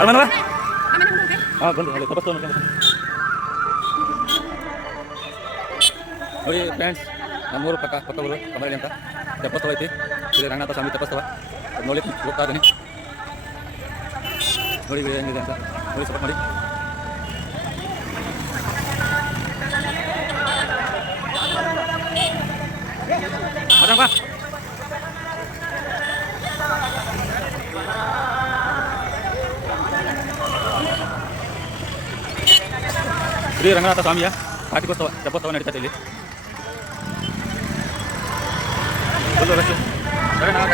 ಅಣ್ಣನವ ಹಾಂ ಬಂದು ಹೇಳಿ ತಪಸ್ಸು ನೋಡಿ ಫ್ರೆಂಡ್ಸ್ ನಮ್ಮೂರು ಪಕ್ಕ ಪಕ್ಕ ಊರು ಕಮರಳ್ಳಿ ಅಂತ ತೆಪ್ಪಸ್ತವ ಐತಿ ಶ್ರೀ ರಂಗನಾಥ ಸ್ವಾಮಿ ತೆಪ್ಪಸ್ತವ ಅದ್ ನೋಡಿ ಹೋಗ್ತಾ ಇದ್ದೀನಿ ನೋಡಿ ಇದು ಹೆಂಗಿದೆ ಅಂತ ನೋಡಿ ಸಪೋರ್ಟ್ ಮಾಡಿ ಮಾತಾಡಪ್ಪ ಶ್ರೀ ರಂಗನಾಥ ಸ್ವಾಮಿಯ ಕಾರ್ತಿಕೋತ್ಸವ ತೆಪ್ಪೋತ್ಸವ ನಡೀತದೆ ಇಲ್ಲಿ ಫುಲ್ಲು ರಶ್ ಸರಿ ನಾವು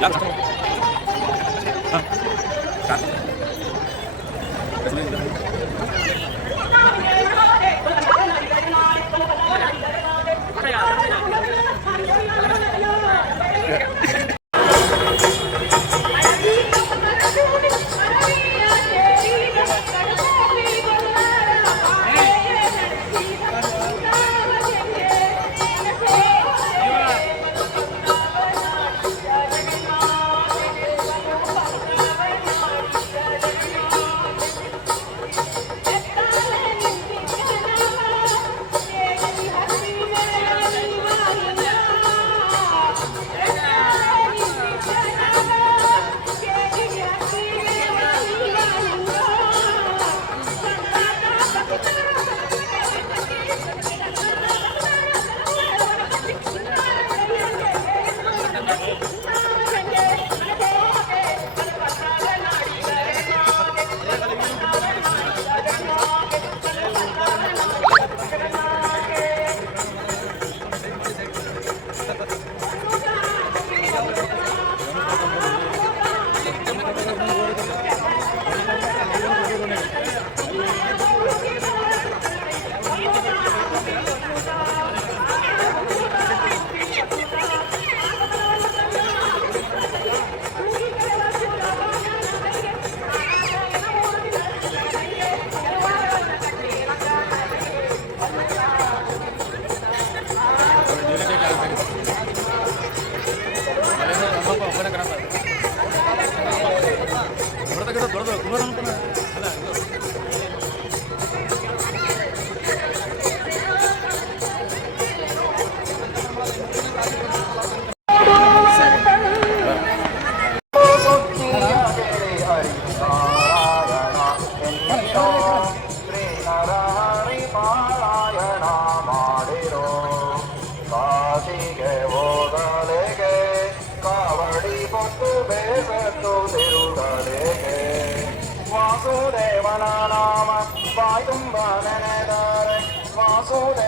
Langsung. Ah. Satu. வானானாம வாயும் வானனதார வாசோதே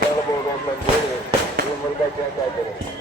ತೆರಳಬಹುದು ಅಂತ ಈ ಮೂಲಕ ಕೇಳ್ತಾ ಇದ್ದೇವೆ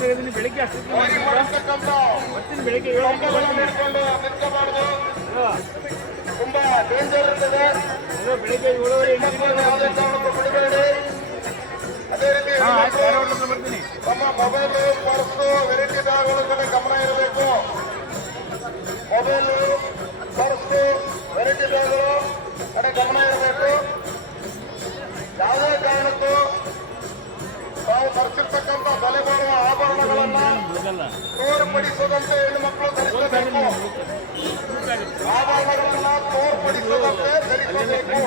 ಇಟ್ಕೊಂಡು ಬೆಳಿಗ್ಗೆ ದಾರಿ ಮಾಡಿರ್ತಕ್ಕಂಥ ಬೆಳಿಗ್ಗೆ ನಿಂತ್ಕೋಬಾರ್ದು ತುಂಬಾ ಡೇಂಜರ್ ಇರ್ತದೆ. ಬೆಳಿಗ್ಗೆ ಏಳುವರೆ ಅದೇ ರೀತಿ ಬರ್ತೀನಿ. ನಮ್ಮ ಮೊಬೈಲು ಪರ್ಸು ವೆರೈಟಿ ಬ್ಯಾಗ್ಗಳ ಕಡೆ ಗಮನ ಇರಬೇಕು. ಮೊಬೈಲ್ ಪರ್ಸು ವೆರೈಟಿ ಬ್ಯಾಗ್ಗಳು ಕಡೆ ಗಮನ ಇರಬೇಕು. ಯಾವುದೇ ಕಾರಣಕ್ಕೂ ತಾವು ಧರಿಸಿರ್ತಕ್ಕಂಥ ಬೆಲೆ ಬಾಳುವ ಆಭರಣಗಳನ್ನ ತೋರ್ಪಡಿಸದಂತೆ ಹೆಣ್ಣು ಮಕ್ಕಳು ಧರಿಸಬೇಕು. ಆಭರಣಗಳನ್ನ ತೋರ್ಪಡಿಸದಂತೆ ಧರಿಸಬೇಕು.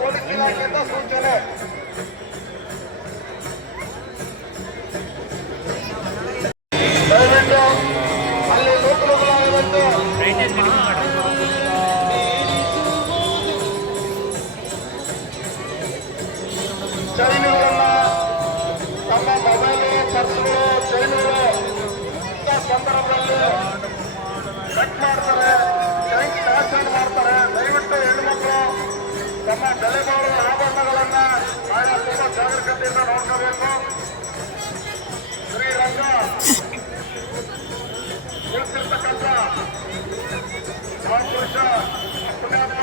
ಪೊಲೀಸ್ ಇಲಾಖೆಯಿಂದ ಸೂಚನೆ. ಕಟ್ ಮಾಡ್ತಾರೆ ಫ್ಯಾಷನ್ ಮಾಡ್ತಾರೆ ದಯವಿಟ್ಟು ಹೆಣ್ಮಕ್ಳು ತಮ್ಮ ಬೆಲೆ ಬಾಳುವ ಆಭರಣಗಳನ್ನ ಬಹಳ ತುಂಬಾ ಜಾಗರೂಕತೆಯಿಂದ ನೋಡ್ಕೋಬೇಕು ಶ್ರೀರಂಗ ತಿಳಿಸಿರ್ತಕ್ಕಂಥ ಆ ಪುರುಷ ಪುಣ್ಯಾತ್ಮ